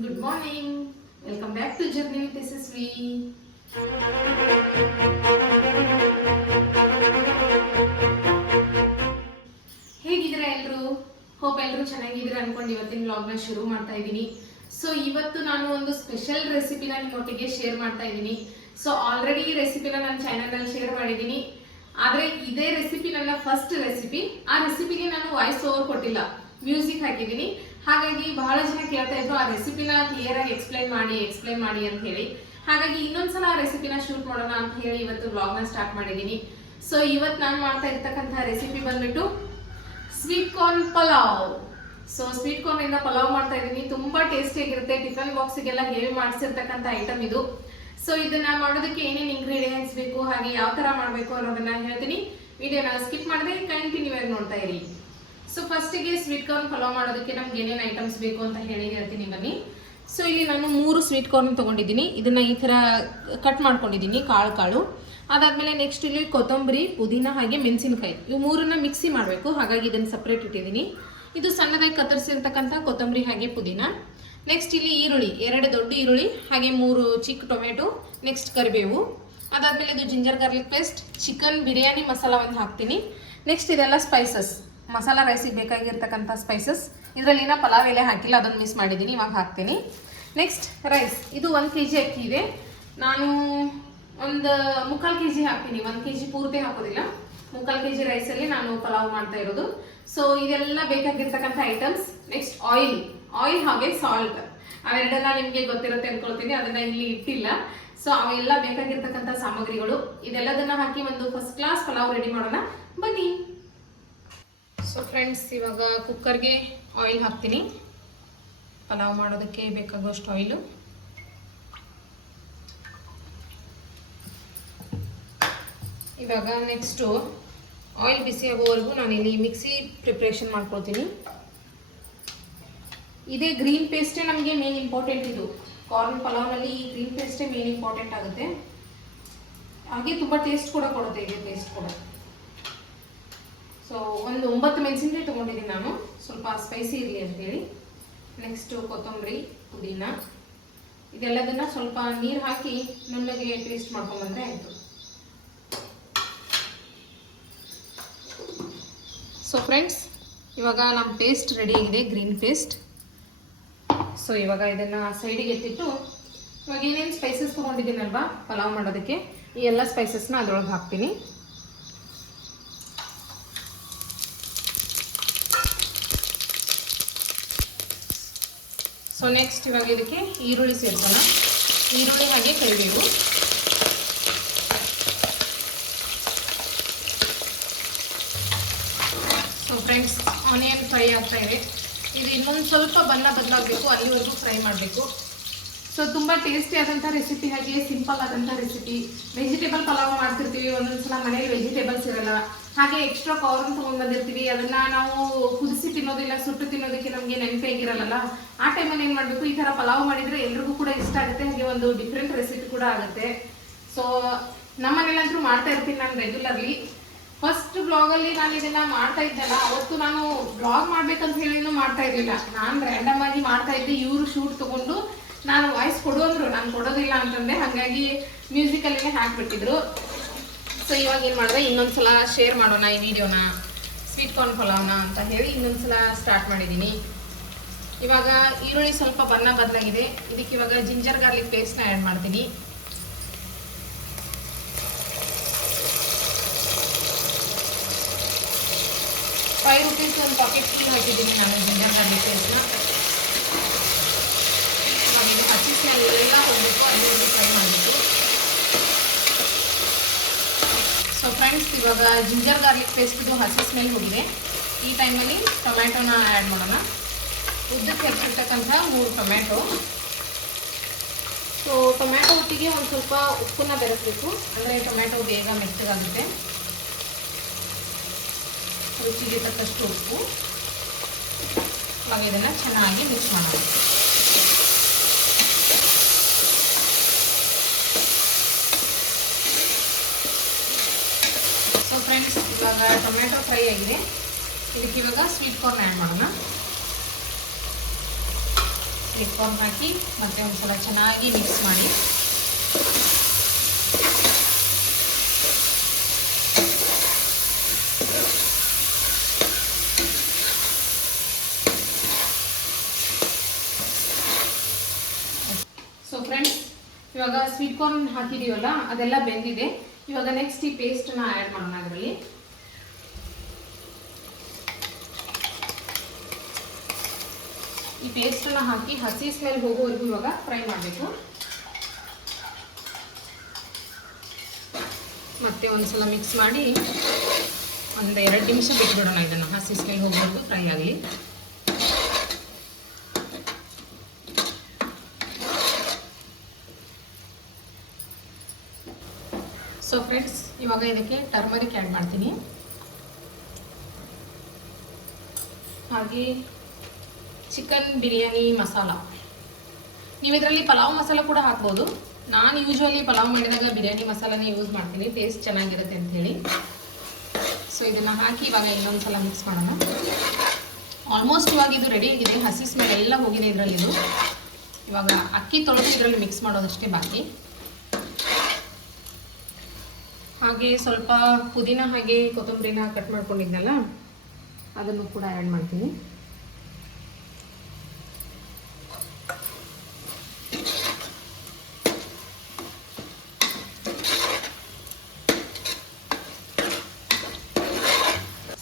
Good morning. Welcome back to Journey with SSV. ಹೇಗಿದ್ದೀರಾ ಎಲ್ಲರೂ? Hope ಎಲ್ಲರೂ ಚೆನ್ನಾಗಿದ್ದೀರಾ ಅನ್ಕೊಂಡು ಇವತ್ತಿನ ವ್ಲಾಗ್ನ ಶುರು ಮಾಡ್ತಾ ಇದ್ದೀನಿ. ಸೊ ಇವತ್ತು ನಾನು ಒಂದು ಸ್ಪೆಷಲ್ ರೆಸಿಪಿನ ನಿಮ್ಮೊಟ್ಟಿಗೆ ಶೇರ್ ಮಾಡ್ತಾ ಇದ್ದೀನಿ. ಸೊ ಆಲ್ರೆಡಿ ಈ ರೆಸಿಪಿನ ನನ್ನ ಚಾನಲ್ನಲ್ಲಿ ಶೇರ್ ಮಾಡಿದ್ದೀನಿ. ಆದರೆ ಇದೇ ರೆಸಿಪಿ ನನ್ನ ಫಸ್ಟ್ ರೆಸಿಪಿ. ಆ ರೆಸಿಪಿಗೆ ನಾನು ವಾಯ್ಸ್ ಓವರ್ ಕೊಟ್ಟಿಲ್ಲ, ಮ್ಯೂಸಿಕ್ ಹಾಕಿದ್ದೀನಿ. ಹಾಗಾಗಿ ಬಹಳ ಜನ ಕೇಳ್ತಾ ಇದ್ರು ಆ ರೆಸಿಪಿನ ಕ್ಲಿಯರ್ ಆಗಿ ಎಕ್ಸ್ಪ್ಲೈನ್ ಮಾಡಿ ಅಂತ ಹೇಳಿ. ಹಾಗಾಗಿ ಇನ್ನೊಂದ್ಸಲ ಆ ರೆಸಿಪಿನ ಶೂಟ್ ಮಾಡೋಣ ಅಂತ ಹೇಳಿ ಇವತ್ತು ವ್ಲಾಗ್ನ ಸ್ಟಾರ್ಟ್ ಮಾಡಿದ್ದೀನಿ. ಸೊ ಇವತ್ತು ನಾನು ಮಾಡ್ತಾ ಇರ್ತಕ್ಕಂಥ ರೆಸಿಪಿ ಬಂದ್ಬಿಟ್ಟು sweet corn pulao. So sweet corn ಇಂದ ಪಲಾವ್ ಮಾಡ್ತಾ ಇದ್ದೀನಿ. ತುಂಬಾ ಟೇಸ್ಟಿ ಆಗಿರುತ್ತೆ. ಟಿಫನ್ ಬಾಕ್ಸಿಗೆಲ್ಲ ಹೇಳಿ ಮಾಡಿಸಿರ್ತಕ್ಕಂಥ ಐಟಮ್ ಇದು. ಸೊ ಇದನ್ನ ಮಾಡೋದಕ್ಕೆ ಏನೇನು ಇಂಗ್ರೀಡಿಯೆಂಟ್ಸ್ ಬೇಕು ಹಾಗೆ ಯಾವ ತರ ಮಾಡಬೇಕು ಅನ್ನೋದನ್ನ ಹೇಳ್ತೀನಿ. ವಿಡಿಯೋನ ಸ್ಕಿಪ್ ಮಾಡದೆ ಕಂಟಿನ್ಯೂ ಆಗಿ ನೋಡ್ತಾ ಇರಿ. ಸೊ ಫಸ್ಟಿಗೆ ಸ್ವೀಟ್ ಕಾರ್ನ್ ಪಲಾವ್ ಮಾಡೋದಕ್ಕೆ ನಮ್ಗೆ ಏನೇನು ಐಟಮ್ಸ್ ಬೇಕು ಅಂತ ಹೇಳಿ ಹೇಳ್ತೀನಿ ಬನ್ನಿ. ಸೊ ಇಲ್ಲಿ ನಾನು 3 ಸ್ವೀಟ್ ಕಾರ್ನ್ ತೊಗೊಂಡಿದ್ದೀನಿ. ಇದನ್ನ ಈ ಥರ ಕಟ್ ಮಾಡ್ಕೊಂಡಿದ್ದೀನಿ ಕಾಳು. ಅದಾದಮೇಲೆ ನೆಕ್ಸ್ಟ್ ಇಲ್ಲಿ ಕೊತ್ತಂಬರಿ, ಪುದೀನ ಹಾಗೆ ಮೆಣಸಿನಕಾಯಿ ಇವು 3ನ್ನ ಮಿಕ್ಸಿ ಮಾಡಬೇಕು. ಹಾಗಾಗಿ ಇದನ್ನು ಸಪ್ರೇಟ್ ಇಟ್ಟಿದ್ದೀನಿ. ಇದು ಸಣ್ಣದಾಗಿ ಕತ್ತರಿಸಿರ್ತಕ್ಕಂಥ ಕೊತ್ತಂಬರಿ ಹಾಗೆ ಪುದೀನ. ನೆಕ್ಸ್ಟ್ ಇಲ್ಲಿ ಈರುಳ್ಳಿ, 2 ದೊಡ್ಡ ಈರುಳ್ಳಿ ಹಾಗೆ 3 ಚಿಕ್ಕ ಟೊಮೆಟೊ, ನೆಕ್ಸ್ಟ್ ಕರಿಬೇವು. ಅದಾದಮೇಲೆ ಇದು ginger garlic paste, chicken biryani masala ಒಂದು ಹಾಕ್ತೀನಿ. ನೆಕ್ಸ್ಟ್ ಇದೆಲ್ಲ ಸ್ಪೈಸಸ್, ಮಸಾಲ ರೈಸಿಗೆ ಬೇಕಾಗಿರ್ತಕ್ಕಂಥ ಸ್ಪೈಸಸ್. ಇದರಲ್ಲಿ ಪಲಾವ್ ಎಲೆ ಹಾಕಿಲ್ಲ, ಅದನ್ನು ಮಿಸ್ ಮಾಡಿದ್ದೀನಿ, ಇವಾಗ ಹಾಕ್ತೀನಿ. ನೆಕ್ಸ್ಟ್ ರೈಸ್, ಇದು 1 kg ಅಕ್ಕಿ ಇದೆ. ನಾನು ಒಂದು 3/4 kg ಹಾಕ್ತೀನಿ. 1 kg ಪೂರ್ತಿ ಹಾಕೋದಿಲ್ಲ. 3/4 kg ರೈಸಲ್ಲಿ ನಾನು ಪಲಾವ್ ಮಾಡ್ತಾ ಇರೋದು. ಸೊ ಇದೆಲ್ಲ ಬೇಕಾಗಿರ್ತಕ್ಕಂಥ ಐಟಮ್ಸ್. ನೆಕ್ಸ್ಟ್ ಆಯಿಲ್ ಹಾಗೆ ಸಾಲ್ಟ್, ಅವೆರಡನ್ನ ನಿಮಗೆ ಗೊತ್ತಿರುತ್ತೆ ಅನ್ಕೊಳ್ತೀನಿ, ಅದನ್ನ ಇಲ್ಲಿ ಇಟ್ಟಿಲ್ಲ. ಸೊ ಅವೆಲ್ಲ ಬೇಕಾಗಿರ್ತಕ್ಕಂಥ ಸಾಮಗ್ರಿಗಳು. ಇದೆಲ್ಲದನ್ನ ಹಾಕಿ ಒಂದು ಫಸ್ಟ್ ಕ್ಲಾಸ್ ಪಲಾವ್ ರೆಡಿ ಮಾಡೋಣ ಬನ್ನಿ. ಸೊ ಫ್ರೆಂಡ್ಸ್, ಇವಾಗ ಕುಕ್ಕರ್ಗೆ ಆಯಿಲ್ ಹಾಕ್ತೀನಿ. ಪಲಾವ್ ಮಾಡೋದಕ್ಕೆ ಬೇಕಾಗುವಷ್ಟು ಆಯಿಲು. ಇವಾಗ ನೆಕ್ಸ್ಟು ಆಯಿಲ್ ಬಿಸಿ ಆಗೋವರೆಗೂ ನಾನಿಲ್ಲಿ ಮಿಕ್ಸಿ ಪ್ರಿಪ್ರೇಷನ್ ಮಾಡ್ಕೊಳ್ತೀನಿ. ಇದೇ ಗ್ರೀನ್ ಪೇಸ್ಟೇ ನಮಗೆ ಮೇನ್ ಇಂಪಾರ್ಟೆಂಟ್. ಇದು ಕಾರ್ನ್ ಪಲಾವ್ನಲ್ಲಿ ಈ ಗ್ರೀನ್ ಪೇಸ್ಟೇ ಮೇನ್ ಇಂಪಾರ್ಟೆಂಟ್ ಆಗುತ್ತೆ. ಹಾಗೆ ತುಂಬ ಟೇಸ್ಟ್ ಕೂಡ ಕೊಡುತ್ತೆ ಇದು ಪೇಸ್ಟ್ ಕೂಡ. ಸೊ ಒಂದು 9 ಮೆಣಸಿನಕಾಯಿ ತೊಗೊಂಡಿದ್ದೀನಿ ನಾನು, ಸ್ವಲ್ಪ ಸ್ಪೈಸಿ ಇರಲಿ ಅಂತೇಳಿ. ನೆಕ್ಸ್ಟು ಕೊತ್ತಂಬರಿ, ಪುದೀನ, ಇದೆಲ್ಲದನ್ನ ಸ್ವಲ್ಪ ನೀರು ಹಾಕಿ ನುಣ್ಣಗೆ ಪೇಸ್ಟ್ ಮಾಡ್ಕೊಂಡ್ಬಂದ್ರೆ ಆಯಿತು. ಸೊ ಫ್ರೆಂಡ್ಸ್, ಇವಾಗ ನಮ್ಮ ಪೇಸ್ಟ್ ರೆಡಿ ಆಗಿದೆ, ಗ್ರೀನ್ ಪೇಸ್ಟ್. ಸೊ ಇವಾಗ ಇದನ್ನು ಸೈಡಿಗೆ ಎತ್ತಿಟ್ಟು ಇವಾಗ ಏನೇನು ಸ್ಪೈಸಸ್ ತೊಗೊಂಡಿದ್ದೀನಲ್ವಾ ಪಲಾವ್ ಮಾಡೋದಕ್ಕೆ, ಈ ಎಲ್ಲ ಸ್ಪೈಸಸ್ನ ಅದರೊಳಗೆ ಹಾಕ್ತೀನಿ. ಸೊ ನೆಕ್ಸ್ಟ್ ಇವಾಗ ಇದಕ್ಕೆ ಈರುಳ್ಳಿ ಸೇರ್ಸೋಣ. ಈರುಳ್ಳಿ ಹಾಗೆ ಕರಿಬೇವು. ಸೊ ಫ್ರೆಂಡ್ಸ್, ಆನಿಯನ್ ಫ್ರೈ ಆಗ್ತಾ ಇದೆ. ಇದು ಇನ್ನೊಂದು ಸ್ವಲ್ಪ ಬಣ್ಣ ಬದಲಾಗಬೇಕು, ಅಲ್ಲಿವರೆಗೂ ಫ್ರೈ ಮಾಡಬೇಕು. ಸೊ ತುಂಬ ಟೇಸ್ಟಿ ಆದಂಥ ರೆಸಿಪಿ, ಹಾಗೆ ಸಿಂಪಲ್ ಆದಂಥ ರೆಸಿಪಿ. ವೆಜಿಟೇಬಲ್ ಪಲಾವ್ ಮಾಡ್ತಿರ್ತೀವಿ, ಒಂದೊಂದ್ಸಲ ಮನೇಲಿ ವೆಜಿಟೇಬಲ್ಸ್ ಇರಲ್ಲ. ಹಾಗೆ ಎಕ್ಸ್ಟ್ರಾ ಕಾರ್ನ್ ತೊಗೊಂಡು ಬಂದಿರ್ತೀವಿ, ಅದನ್ನು ನಾವು ಕುದಿಸಿ ತಿನ್ನೋದಿಲ್ಲ, ಸುಟ್ಟು ತಿನ್ನೋದಕ್ಕೆ ನಮಗೆ ನೆನಪೇ ಆಗಿರಲ್ಲ. ಆ ಟೈಮಲ್ಲಿ ಏನು ಮಾಡಬೇಕು, ಈ ಥರ ಪಲಾವ್ ಮಾಡಿದರೆ ಎಲ್ರಿಗೂ ಕೂಡ ಇಷ್ಟ ಆಗುತ್ತೆ, ಹಾಗೆ ಒಂದು ಡಿಫ್ರೆಂಟ್ ರೆಸಿಪಿ ಕೂಡ ಆಗುತ್ತೆ. ಸೊ ನಮ್ಮ ಮನೇಲಂತೂ ಮಾಡ್ತಾ ಇರ್ತೀನಿ ನಾನು ರೆಗ್ಯುಲರ್ಲಿ. ಫಸ್ಟ್ ಬ್ಲಾಗಲ್ಲಿ ನಾನು ಇದನ್ನು ಮಾಡ್ತಾ ಇದ್ದಲ್ಲ, ಅವತ್ತು ನಾನು ಬ್ಲಾಗ್ ಮಾಡ್ಬೇಕಂತ ಹೇಳಿನೂ ಮಾಡ್ತಾ ಇರಲಿಲ್ಲ. ನಾನು ರ್ಯಾಂಡಮ್ ಆಗಿ ಮಾಡ್ತಾ ಇದ್ದೆ. ಇವರು ಶೂಟ್ ತೊಗೊಂಡು ನಾನು ವಾಯ್ಸ್ ಕೊಡು ಅಂದರು, ನಾನು ಕೊಡೋದಿಲ್ಲ ಅಂತಂದೆ. ಹಾಗಾಗಿ ಮ್ಯೂಸಿಕಲ್ಲೇ ಹಾಕ್ಬಿಟ್ಟಿದ್ರು. ಸೊ ಇವಾಗ ಏನು ಮಾಡಿದೆ, ಇನ್ನೊಂದ್ಸಲ ಶೇರ್ ಮಾಡೋಣ ಈ ವಿಡಿಯೋನ, ಸ್ವೀಟ್ ಕಾರ್ನ್ ಪಲಾವ್ನ ಅಂತ ಹೇಳಿ ಇನ್ನೊಂದ್ಸಲ ಸ್ಟಾರ್ಟ್ ಮಾಡಿದ್ದೀನಿ. ಇವಾಗ ಈರುಳ್ಳಿ ಸ್ವಲ್ಪ ಬಣ್ಣ ಬದಲಾಗಿದೆ. ಇದಕ್ಕೆ ಇವಾಗ ಜಿಂಜರ್ ಗಾರ್ಲಿಕ್ ಪೇಸ್ಟ್ನ ಆ್ಯಡ್ ಮಾಡ್ತೀನಿ. ₹5 ಒಂದು ಪಾಕೆಟ್ ಫುಲ್ ಹಾಕಿದ್ದೀನಿ ನಾನು ಜಿಂಜರ್ ಗಾರ್ಲಿಕ್ ಪೇಸ್ಟ್ನ. ಇವಾಗ ಇದು ಹಸಿ ಸ್ಮೆಲ್ ಎಲ್ಲ ಹೋಗ್ಬೇಕು, ಅಲ್ಲಿವರೆಗೂ ಫ್ರೈ ಮಾಡಬೇಕು. ಸೊ ಫ್ರೆಂಡ್ಸ್, ಇವಾಗ ಜಿಂಜರ್ ಗಾರ್ಲಿಕ್ ಪೇಸ್ಟ್ದು ಹಸಿ ಸ್ಮೆಲ್ ಹೋಗಿದೆ. ಈ ಟೈಮಲ್ಲಿ ಟೊಮ್ಯಾಟೊನ ಆ್ಯಡ್ ಮಾಡೋಣ. ಉದ್ದಕ್ಕೆ ಹೆಚ್ಚಿರ್ತಕ್ಕಂಥ 3 ಟೊಮ್ಯಾಟೊ. ಸೊ ಟೊಮ್ಯಾಟೊ ಒಟ್ಟಿಗೆ ಒಂದು ಸ್ವಲ್ಪ ಉಪ್ಪನ್ನ ಬೆರೆಸಬೇಕು, ಅಂದರೆ ಟೊಮ್ಯಾಟೊ ಬೇಗ ಮೆತ್ತಗಾಗುತ್ತೆ. ರುಚಿಗೆ ತಕ್ಕಷ್ಟು ಉಪ್ಪು. ಇವಾಗ ಇದನ್ನು ಚೆನ್ನಾಗಿ ಮಿಕ್ಸ್ ಮಾಡೋಣ. ಸೊ ಫ್ರೆಂಡ್ಸ್, ಇವಾಗ ಟೊಮ್ಯಾಟೊ ಫ್ರೈ ಆಗಿದೆ. ಇದಕ್ಕೆ ಇವಾಗ ಸ್ವೀಟ್ ಕಾರ್ನ್ ಆ್ಯಡ್ ಮಾಡೋಣ. ಸ್ವೀಟ್ ಕಾರ್ನ್ ಹಾಕಿ ಮತ್ತೆ ಒಂದ್ಸಲ ಚೆನ್ನಾಗಿ ಮಿಕ್ಸ್ ಮಾಡಿ. ಸೊ ಫ್ರೆಂಡ್ಸ್, ಇವಾಗ ಸ್ವೀಟ್ ಕಾರ್ನ್ ಹಾಕಿದೀವಲ್ಲ ಅದೆಲ್ಲ ಬೆಂದಿದೆ. ಇವಾಗ ನೆಕ್ಸ್ಟ್ ಈ ಪೇಸ್ಟ್ನ ಆ್ಯಡ್ ಮಾಡೋಣ. ಅದರಲ್ಲಿ ಈ ಪೇಸ್ಟನ್ನು ಹಾಕಿ ಹಸಿ ಸ್ಮೆಲ್ ಹೋಗೋವರೆಗೂ ಇವಾಗ ಫ್ರೈ ಮಾಡಬೇಕು. ಮತ್ತೆ ಒಂದ್ಸಲ ಮಿಕ್ಸ್ ಮಾಡಿ ಒಂದು 2 ನಿಮಿಷ ಬಿಟ್ಬಿಡೋಣ. ಇದನ್ನು ಹಸಿ ಸ್ಮೆಲ್ ಹೋಗೋವರೆಗೂ ಫ್ರೈ ಆಗಲಿ. ಸೊ ಫ್ರೆಂಡ್ಸ್, ಇವಾಗ ಇದಕ್ಕೆ ಟರ್ಮರಿಕ್ ಆ್ಯಡ್ ಮಾಡ್ತೀನಿ. ಹಾಗೆ ಚಿಕನ್ ಬಿರಿಯಾನಿ ಮಸಾಲ, ನೀವು ಇದರಲ್ಲಿ ಪಲಾವ್ ಮಸಾಲ ಕೂಡ ಹಾಕ್ಬೋದು. ನಾನು ಯೂಶ್ವಲಿ ಪಲಾವ್ ಮಾಡಿದಾಗ ಬಿರಿಯಾನಿ ಮಸಾಲನೇ ಯೂಸ್ ಮಾಡ್ತೀನಿ, ಟೇಸ್ಟ್ ಚೆನ್ನಾಗಿರುತ್ತೆ ಅಂಥೇಳಿ. ಸೊ ಇದನ್ನು ಹಾಕಿ ಇವಾಗ ಇನ್ನೊಂದು ಸಲ ಮಿಕ್ಸ್ ಮಾಡೋಣ. ಆಲ್ಮೋಸ್ಟ್ ಇವಾಗ ಇದು ರೆಡಿ ಆಗಿದೆ. ಹಸಿ ಸ್ಮೆಲ್ ಎಲ್ಲ ಹೋಗಿದೆ ಇದರಲ್ಲಿದು. ಇವಾಗ ಅಕ್ಕಿ ತೊಳೆದು ಇದರಲ್ಲಿ ಮಿಕ್ಸ್ ಮಾಡೋದಷ್ಟೇ ಬಾಕಿ. ಹಾಗೆ ಸ್ವಲ್ಪ ಪುದೀನ ಹಾಗೆ ಕೊತ್ತಂಬರಿನ ಕಟ್ ಮಾಡ್ಕೊಂಡಿದ್ನಲ್ಲ ಅದನ್ನು ಕೂಡ ಆ್ಯಡ್ ಮಾಡ್ತೀನಿ.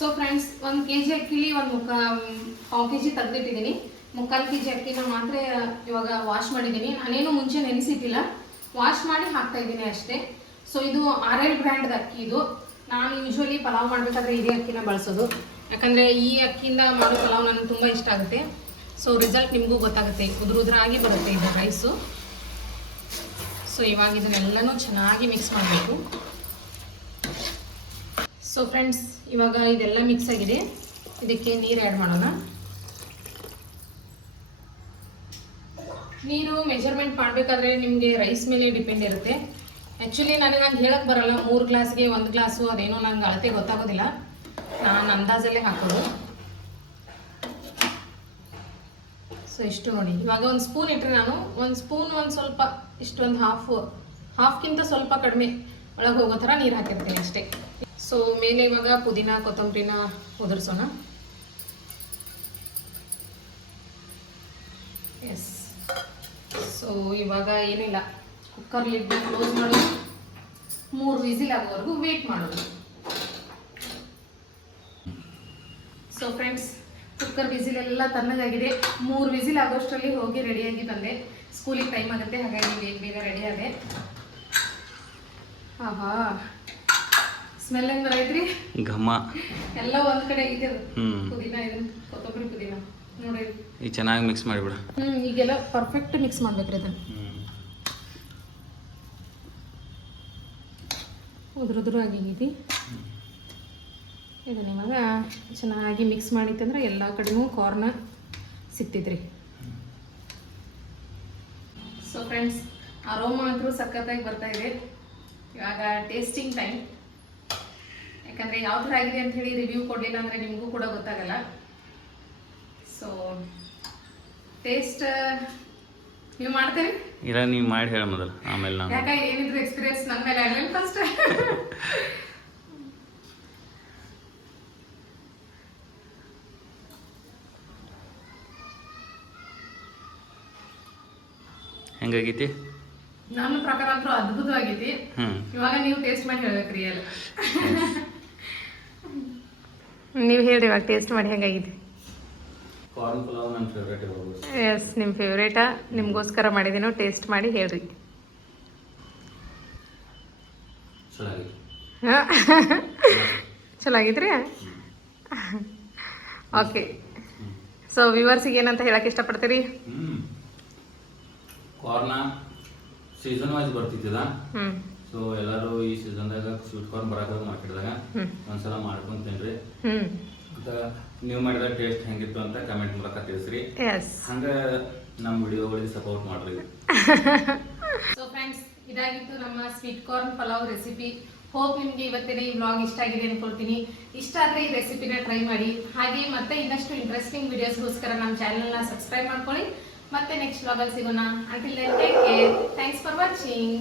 ಸೊ ಫ್ರೆಂಡ್ಸ್, 1 kg ಅಕ್ಕಿಲಿ ಪಾವು kg ತೆಗೆದಿಟ್ಟಿದ್ದೀನಿ. 3/4 kg ಅಕ್ಕಿನ ಮಾತ್ರ ಇವಾಗ ವಾಶ್ ಮಾಡಿದ್ದೀನಿ. ನಾನೇನು ಮುಂಚೆ ನೆನೆಸಿಟ್ಟಿಲ್ಲ, ವಾಶ್ ಮಾಡಿ ಹಾಕ್ತಾ ಇದ್ದೀನಿ ಅಷ್ಟೇ. ಸೊ ಇದು RL ಬ್ರ್ಯಾಂಡ್ದ ಅಕ್ಕಿ. ಇದು ನಾನು ಯೂಶ್ವಲಿ ಪಲಾವ್ ಮಾಡಬೇಕಾದ್ರೆ ಇದೇ ಅಕ್ಕಿನ ಬಳಸೋದು. ಯಾಕಂದರೆ ಈ ಅಕ್ಕಿಯಿಂದ ಮಾಡೋ ಪಲಾವ್ ನನಗೆ ತುಂಬ ಇಷ್ಟ ಆಗುತ್ತೆ. ಸೊ ರಿಸಲ್ಟ್ ನಿಮಗೂ ಗೊತ್ತಾಗುತ್ತೆ, ಉದುರಾಗಿ ಬರುತ್ತೆ ಇದು ರೈಸು. ಸೊ ಇವಾಗ ಇದನ್ನೆಲ್ಲನೂ ಚೆನ್ನಾಗಿ ಮಿಕ್ಸ್ ಮಾಡಬೇಕು. ಸೊ ಫ್ರೆಂಡ್ಸ್, ಇವಾಗ ಇದೆಲ್ಲ ಮಿಕ್ಸ್ ಆಗಿದೆ. ಇದಕ್ಕೆ ನೀರು ಆ್ಯಡ್ ಮಾಡೋಣ. ನೀರು ಮೆಜರ್ಮೆಂಟ್ ಮಾಡಬೇಕಾದ್ರೆ ನಿಮಗೆ ರೈಸ್ ಮೇಲೆ ಡಿಪೆಂಡ್ ಇರುತ್ತೆ. ಆ್ಯಕ್ಚುಲಿ ನನಗೆ ಹಂಗೆ ಹೇಳಕ್ಕೆ ಬರಲ್ಲ. 3 ಗ್ಲಾಸ್ಗೆ 1 ಗ್ಲಾಸು ಅದೇನೋ ನಂಗೆ ಅಳತೆ ಗೊತ್ತಾಗೋದಿಲ್ಲ. ನಾನು ಅಂದಾಜಲ್ಲೇ ಹಾಕೋದು. ಸೊ ಇಷ್ಟು ನೋಡಿ. ಇವಾಗ 1 ಸ್ಪೂನ್ ಇಟ್ಟರೆ ನಾನು 1 ಸ್ಪೂನ್ ಸ್ವಲ್ಪ ಇಷ್ಟೊಂದು ಹಾಫ್ಗಿಂತ ಸ್ವಲ್ಪ ಕಡಿಮೆ ಒಳಗೆ ಹೋಗೋ ಥರ ನೀರು ಹಾಕಿರ್ತೀನಿ ಅಷ್ಟೇ. ಸೊ ಮೇಲೆ ಇವಾಗ ಪುದೀನ ಕೊತ್ತಂಬರಿನ ಉದುರಿಸೋಣ. ಎಸ್. ಸೊ ಇವಾಗ ಏನಿಲ್ಲ, ಕುಕ್ಕರ್ ಲಿಡ್ ಕ್ಲೋಸ್ ಮಾಡೋದು, 3 ವಿಸಿಲ್ ಆಗೋವರೆಗೂ ವೇಟ್ ಮಾಡೋದು. ಸೊ ಫ್ರೆಂಡ್ಸ್, ಕುಕ್ಕರ್ ವಿಸಿಲೆಲ್ಲ ತಣ್ಣಗಾಗಿದೆ. 3 ವಿಸಿಲ್ ಆಗೋಷ್ಟರಲ್ಲಿ ಹೋಗಿ ರೆಡಿಯಾಗಿ ಬಂದೆ. ಸ್ಕೂಲಿಗೆ ಟೈಮ್ ಆಗುತ್ತೆ, ಹಾಗಾಗಿ ಬೇಗ ರೆಡಿ ಆದೆ. ಆಹಾ, ಸ್ಮೆಲ್ ಹೆಂಗ್ ಬರೈತ್ರಿ, ಘಮ ಎಲ್ಲ ಒಂದ್ ಕಡೆ ಇದೆ. ಪುದೀನ ಇದನ್ನ ಕೊತ್ತಂಬರಿ ಪುದೀನ ನೋಡಿ ಈಗ ಚೆನ್ನಾಗಿ ಮಿಕ್ಸ್ ಮಾಡಿಬಿಡು. ಈಗೆಲ್ಲ ಪರ್ಫೆಕ್ಟ್ ಮಿಕ್ಸ್ ಮಾಡ್ಬೇಕ್ರಿ ಇದನ್ನ. ಉದುರು ಆಗಿದ್ದೀವಿ. ಇದನ್ನ ಇವಾಗ ಚೆನ್ನಾಗಿ ಮಿಕ್ಸ್ ಮಾಡಿತ್ತಂದ್ರೆ ಎಲ್ಲ ಕಡೆನೂ ಕಾರ್ನ ಸಿಕ್ತಿದ್ರಿ. ಸೊ ಫ್ರೆಂಡ್ಸ್, ಅರೋಮಾ ಅಂತೂ ಸಖತ್ತಾಗಿ ಬರ್ತಾ ಇದೆ. ಇವಾಗ ಟೇಸ್ಟಿಂಗ್ ಟೈಮ್. ಯಾಕಂದರೆ ಯಾವ ಥರ ಆಗಿದೆ ಅಂಥೇಳಿ ರಿವ್ಯೂ ಕೊಡಲಿಲ್ಲ ಅಂದರೆ ನಿಮಗೂ ಕೂಡ ಗೊತ್ತಾಗಲ್ಲ. ಸೊ ಟೇಸ್ಟ್ ನೀವು ಮಾಡ್ತೀರಿ? ಇಲ್ಲ, ನೀವು ಮಾಡಿ ಹೇಳ ಮೊದಲು, ಆಮೇಲೆ ನಾನು. ಯಾಕೆ ಏನಿದ್ರು ಎಕ್ಸ್ಪೀರಿಯನ್ಸ್ ನನ್ನ ಮೇಲೆ ಆಗಲಿ ಫಸ್ಟ್. ಹೆಂಗಾಗೈತಿ? ನನ್ನ ಪ್ರಕಾರ ಅಂತೂ ಅದ್ಭುತವಾಗೈತಿ. ಇವಾಗ ನೀವು ಟೇಸ್ಟ್ ಮಾಡಿ ಹೇಳ್ಬೇಕು ರಿಯಲ್. ನೀವು ಹೇಳ್ರಿ ಇವಾಗ ಟೇಸ್ಟ್ ಮಾಡಿ ಹೆಂಗಾಗಿದೆ. ಕಾರ್ನ್ ಪಲಾವ್ ನನ್ನ ಫೇವ್ರೇಟ್. ಎಸ್, ನಿಮ್ಮ ಫೇವ್ರೇಟಾ? ನಿಮಗೋಸ್ಕರ ಮಾಡಿದ್ದೀನೋ, ಟೇಸ್ಟ್ ಮಾಡಿ ಹೇಳ್ರಿ. ಚಲೋ ಆಗಿದ್ರಿ? ಓಕೆ. ಸೊ ವ್ಯೂವರ್ಸಿಗೆ ಏನಂತ ಹೇಳಕ್ಕೆ ಇಷ್ಟಪಡ್ತೀರಿ? ಕಾರ್ನ ಸೀಸನ್ ವೈಸ್ ಬರ್ತಿದ್ದದ. ಸೊ ಎಲ್ಲರೂ ಈ ಸೀಸನ್ದಾಗ ಸ್ವೀಟ್ ಕಾರ್ನ್ ಬರಾಕ ಮಾರ್ಕೆಟ್ದಾಗ ಒಂದ್ಸಲ ಮಾಡ್ಕೊಂಡು ತಿನ್ರಿ. ನೀವು ಮಾಡಿದ ಟೇಸ್ಟ್ ಹೆಂಗಿತ್ತು ಅಂತ ಕಮೆಂಟ್ ಮೂಲಕ ತಿಳಿಸ್ರಿ. ಹಂಗ ನಮ್ಮ ವಿಡಿಯೋಗಳಿಗೆ ಸಪೋರ್ಟ್ ಮಾಡ್ರಿ. ಸೊ ಫ್ರೆಂಡ್ಸ್, ಇದಾಗಿತ್ತು ನಮ್ಮ sweet corn pulao recipe. Hope ನಿಮಗೆ ಇವತ್ತಿನ ಈ ವ್ಲಾಗ್ ಇಷ್ಟ ಆಗಿದೆ ಅನ್ಕೊಳ್ತೀನಿ. ಇಷ್ಟ ಆದರೆ ಈ ರೆಸಿಪಿನ ಟ್ರೈ ಮಾಡಿ. ಹಾಗೆ ಮತ್ತೆ ಇನ್ನಷ್ಟು ಇಂಟ್ರೆಸ್ಟಿಂಗ್ ವಿಡಿಯೋಸ್ಗೋಸ್ಕರ ನಮ್ಮ ಚಾನಲ್ನ ಸಬ್ಸ್ಕ್ರೈಬ್ ಮಾಡ್ಕೊಳ್ಳಿ. ಮತ್ತೆ ನೆಕ್ಸ್ಟ್ ವ್ಲಾಗಲ್ಲಿ ಸಿಗೋಣ. Until then take care. Thanks for watching.